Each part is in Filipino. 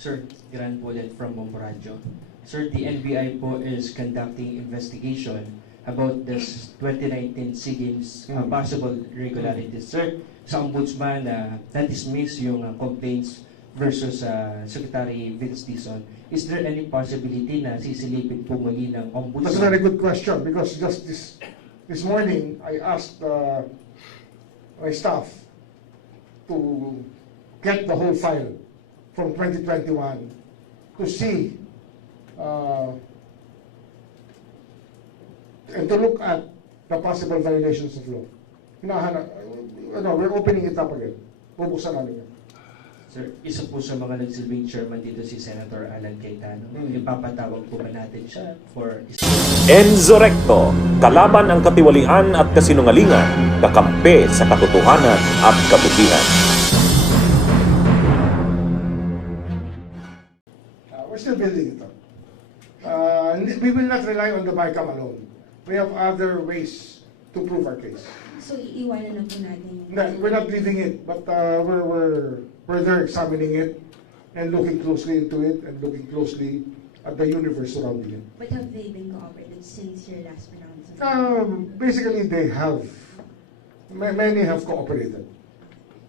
Sir, Gran Bullet from Bomboradyo. Sir, the NBI po is conducting investigation about this 2019 SEA Games possible irregularities. Sir, sa ombudsman na-dismiss yung complaints versus Secretary Vince Dizon. Is there any possibility na sisilipin po muli ng ombudsman? That's a very good question because just this morning I asked my staff to get the whole file from 2021 to see and to look at the possible violations of law. We're opening it up again. Bubuksan namin yan. Sir, isa po sa mga nagsilbing chairman dito si Senator Alan Cayetano. Ipapatawag po ba natin siya for... Enzo Recto, kalaban ang katiwalian at kasinungalingan, kakampi sa katotohanan at kabutihan. We're still building it up. We will not rely on the BICAM alone. We have other ways to prove our case. So, iiwanan na po natin. No, we're not leaving it, but we're there examining it and looking closely into it and looking closely at the universe surrounding it. But have they been cooperative since your last pronouncement? Basically, they have. Many have cooperated.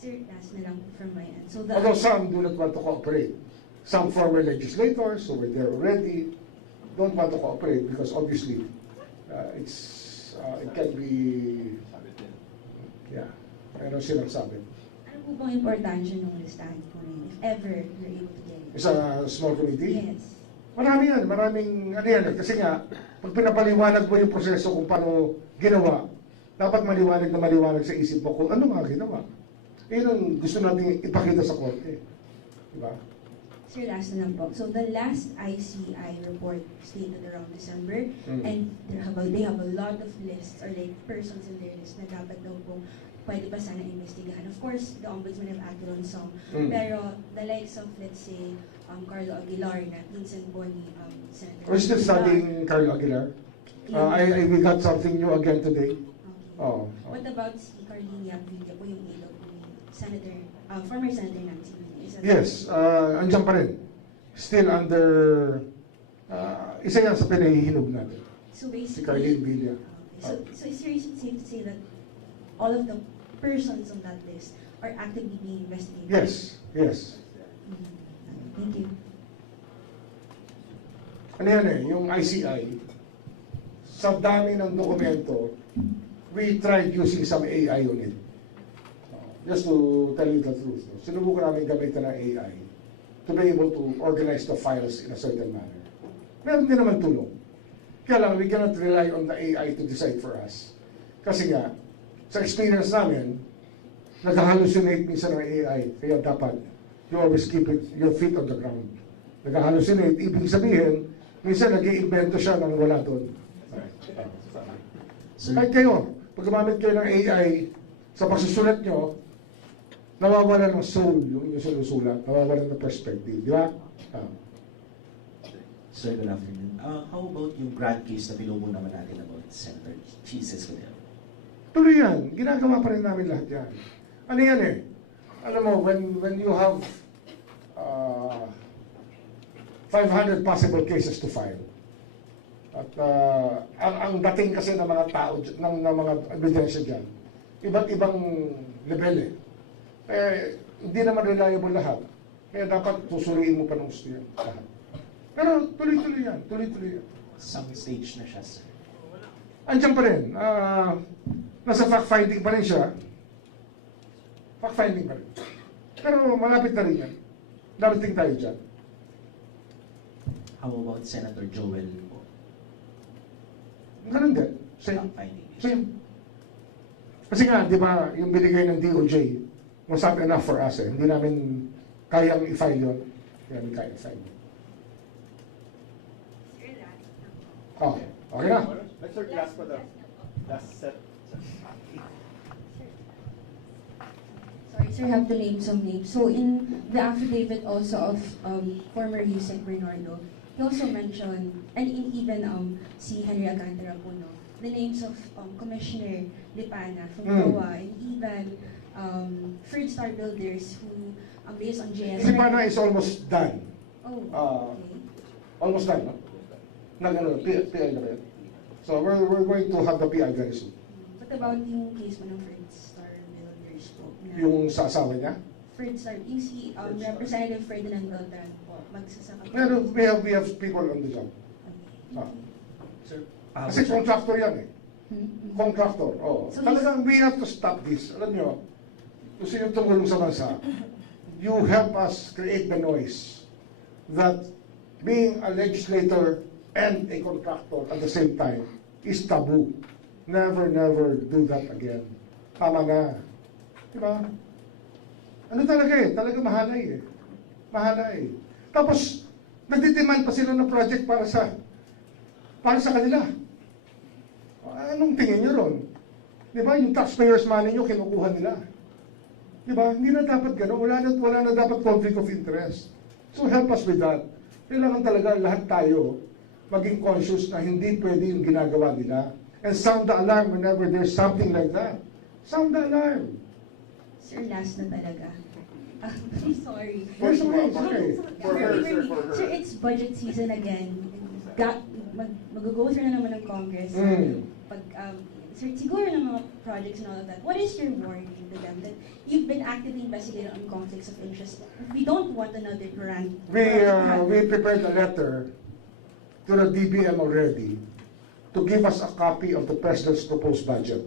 Sir, last na lang from my end. So Although some do not want to cooperate. Some former legislators who were there already don't want to cooperate because obviously it can be, ano silang sabi. ano po bang importansya ng listahan po rin, if ever you're able to get it? Sa small committee? Yes. Marami yan, maraming ano yan. Kasi nga, pag pinapaliwanag mo yung proseso kung paano ginawa, dapat maliwanag na maliwanag sa isip mo kung ano nga ginawa. Yun ang gusto natin ipakita sa korte. Diba? Sir, last na lang po. So the last ICI report stated around December, and they have a lot of lists or like persons in their list na dapat daw po pwede pa sana investigahan. Of course, the ombudsman have acted on some, pero the likes of, let's say, Carlo Aguilar na pinsan po ni Senator. We're still studying Carlo Aguilar. We got something new again today. Okay. Oh. What about si Carlina Villa po yung ilaw po ni Senator, former Senator Nancy Villa? Yes, andyan pa rin. Still under, isa yan sa pinahihinog natin. So basically, Si Carlene Villa. So is it safe to say that all of the persons on that list are actively being investigated? Yes, yes. Thank you. Ano yan yung ICI, sa dami ng dokumento, we tried using some AI on it. Just to tell you the truth, sinubukan namin gamitan ng AI to be able to organize the files in a certain manner. Meron din naman tulong. Kaya lang, we cannot rely on the AI to decide for us. Kasi nga, sa experience namin, nag-hallucinate minsan ng AI. Kaya dapat, you always keep your feet on the ground. Nag-hallucinate, ibig sabihin, minsan nag-iimbento siya ng wala doon. Kahit kayo, pag gumamit kayo ng AI sa pagsusulat nyo, nawawala ng soul yung inyong sinusulat, nawawala ng perspective, di ba? Sir, good afternoon. How about yung grant case na pinubo naman natin about Senator Jesus Cordero? Tuloy yan. Ginagawa pa rin namin lahat yan. Ano yan eh? Alam mo, when you have 500 possible cases to file, at ang dating kasi ng mga tao, ng mga ebidensya dyan, iba't ibang level eh. Hindi naman reliable lahat. Kaya dapat susuriin mo pa ng gusto yan. Lahat. Pero tuloy-tuloy yan. Tuloy-tuloy yan. Some stage na siya, sir. Andiyan pa rin. Nasa fact-finding pa rin siya. Fact-finding pa rin. Pero malapit na rin yan. Darating tayo dyan. How about Senator Joel po? Ganun din. Same. Fact-finding. Same. Kasi nga, di ba, yung binigay ng DOJ, was not enough for us eh. Hindi namin kayang i-file yun. Hindi namin kaya i-file yun. Oh, okay na. Let's start last for the last set. Sorry, sir, I have to name some names. So in the affidavit also of former Yusek Bernardo, he also mentioned, and even si Henry Alcantara po, no, the names of Commissioner Lipana from COA, and even Third Star Builders who, based on JS... Lipana is almost done. Oh, okay. Almost done, no? PI na ba yan? So we're going to have the PI very soon. What about yung case mo ng Fred Star Builders po? Na Yung sa asawa niya? Fred Star, yung si Representative Ferdinand Beltran po, magsasaka po. Pero we have people on the job. Ah. Sir, Kasi contractor yan eh. Hmm? Contractor, oo. So Talagang we have to stop this. Alam nyo, gusto nyo tumulong sa bansa, you help us create the noise that being a legislator and a contractor at the same time is taboo. Never do that again. Tama na. Diba? Ano talaga eh? Talaga mahalay eh. Mahalay. Tapos, nagdidemand pa sila ng project para sa kanila. Anong tingin nyo ron? Di ba? Yung taxpayers money nyo, kinukuha nila. Di ba? Hindi na dapat gano'n. Wala na dapat conflict of interest. So help us with that. Kailangan talaga lahat tayo maging conscious na hindi pwede yung ginagawa nila. And sound the alarm whenever there's something like that. Sound the alarm. Sir, last na talaga. I'm sorry. Yes, okay. Sir, it's budget season again. Mag-go through na naman ng Congress. Sir, siguro ng mga projects and all of that, what is your warning to them that you've been actively investigating on conflicts of interest? We don't want another rant. We prepared a letter to the DBM already to give us a copy of the President's proposed budget.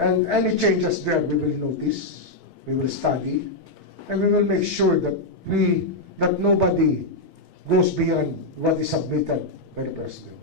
And any changes there, we will notice, we will study, and we will make sure that nobody goes beyond what is submitted by the President.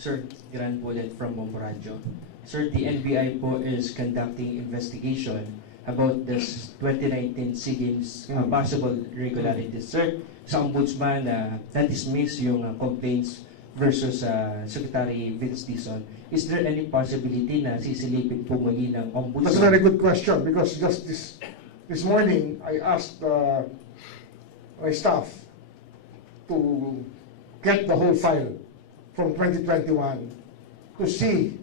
Sir, Gran Bullet from Bomboradyo. Sir, the NBI po is conducting investigation about this 2019 SEA Games possible irregularities. Sir, sa ombudsman na-dismiss yung complaints versus Secretary Vince Dizon. Is there any possibility na sisilipin po muli ng ombudsman? That's a very good question because just this morning I asked my staff to get the whole file from 2021 to see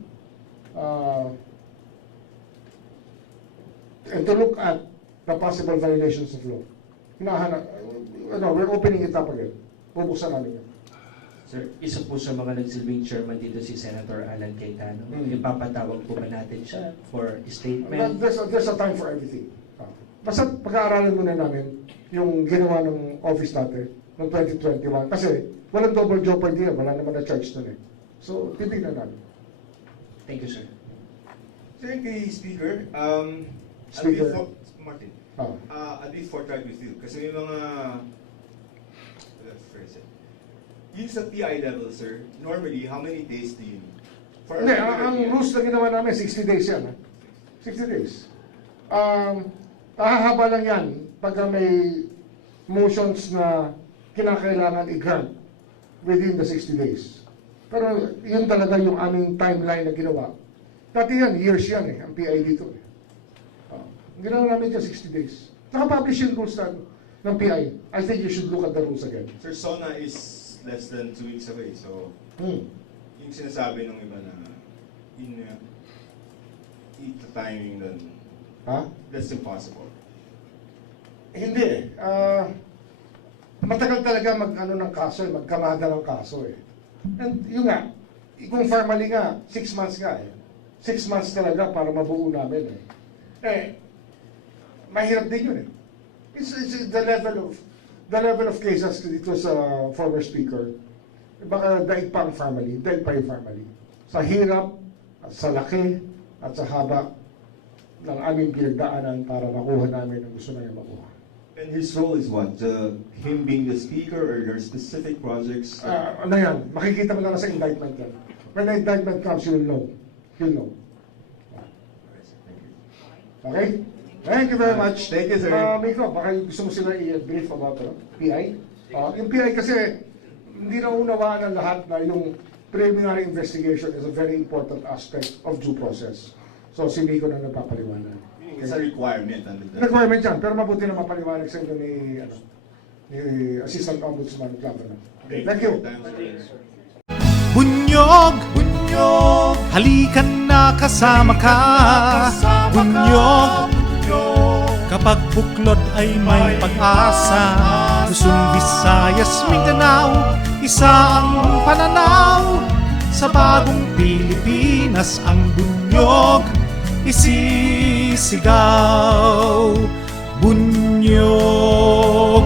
and to look at the possible violations of law. We're opening it up again. Bubuksan namin yan. Sir, isa po sa mga nagsilbing chairman dito si Senator Alan Cayetano. Ipapatawag po ba natin siya for statement? There's a time for everything. Basta pag-aaralan muna namin yung ginawa ng office natin noong 2021. Kasi walang double jeopardy yan. Wala naman na-charge nun eh. So, titignan namin. Thank you, sir. Thank you, Speaker. Speaker. Martin, Ah. I'll be forthright with you. Kasi may mga... Let's phrase it. Yung sa PI level, sir, normally, how many days do you need? Hindi, ang rules na ginawa namin, 60 days yan. 60 days. Hahaba lang yan pagka may motions na kinakailangan i-grant within the 60 days. Pero yun talaga yung aming timeline na ginawa. Dati yan, years yan eh, ang PI dito eh. Ginawa namin dyan 60 days. Nakapublish yung rules ng PI. I think you should look at the rules again. Sir, SONA is less than 2 weeks away, so yung sinasabi ng iba na the timing then that's impossible. Hindi matagal talaga ng kaso eh, magkamada ng kaso eh. And yun nga, kung formally nga, 6 months nga eh. 6 months talaga para mabuo namin eh. Mahirap din yun eh. It's the level of cases dito sa former speaker. Baka daig pa ang family, daig pa yung family. Sa hirap, at sa laki, at sa haba ng aming pinagdaanan para makuha namin ang gusto namin makuha. And his role is what? Him being the speaker or there are specific projects? Ano yan? Makikita mo lang sa indictment yan. When the indictment comes, you'll know. You'll know. Okay? Thank you very much. Thank you, sir. Miko, baka gusto mo sila i-brief about PI? Yung PI kasi, hindi na unawaan ng lahat na yung preliminary investigation is a very important aspect of due process. So, si Miko na nagpapaliwanag. It's a requirement under the... Requirement yan, pero mabuti na mapaliwanag sa inyo ni Assistant Ombudsman Governor. Thank you. Bunyog, halikan na kasama ka. Bunyog, Kapag buklod ay may pag-asa, Luzon, Visayas, Mindanao, isa ang pananaw. Sa bagong Pilipinas ang bunyog isisigaw. Bunyog